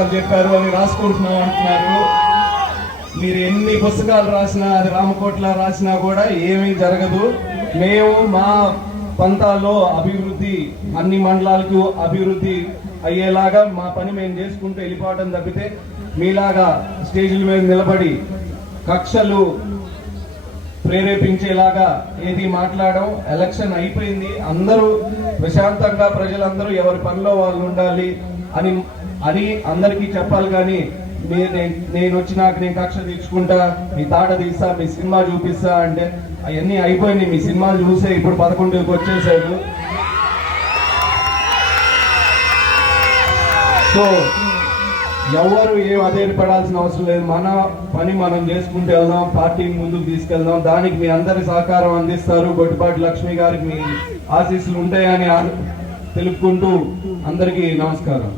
పుస్తకాలు చెప్పారు అని రాసుకుంటున్నాం అంటున్నారు. మీరు ఎన్ని పుస్తకాలు రాసినా, అది రామకోట్ల రాసినా కూడా ఏమీ జరగదు. మేము మా పంతాలో అభివృద్ధి, అన్ని మండలాలకు అభివృద్ధి అయ్యేలాగా మా పని మేము చేసుకుంటూ వెళ్ళిపోవడం తప్పితే మీలాగా స్టేజీల మీద నిలబడి కక్షలు ప్రేరేపించేలాగా ఏది మాట్లాడడం. ఎలక్షన్ అయిపోయింది, అందరూ ప్రశాంతంగా ప్రజలందరూ ఎవరి పనిలో వాళ్ళు ఉండాలి అని అందరికీ చెప్పాలి. కానీ నేను వచ్చినాక నేను కక్ష తీర్చుకుంటా, మీ తాట తీస్తా, మీ సినిమా చూపిస్తా అంటే అవన్నీ అయిపోయినాయి. మీ సినిమాలు చూసే ఇప్పుడు 11కి వచ్చేసారు. సో ఎవరు ఏం అధైర్యపడాల్సిన అవసరం లేదు. మన పని మనం చేసుకుంటూ వెళ్దాం, పార్టీని ముందుకు తీసుకెళ్దాం. దానికి మీ అందరి సహకారం అందిస్తారు. గొట్టిపాటి లక్ష్మి గారికి మీ ఆశీస్సులు ఉంటాయని తెలుపుకుంటూ అందరికీ నమస్కారం.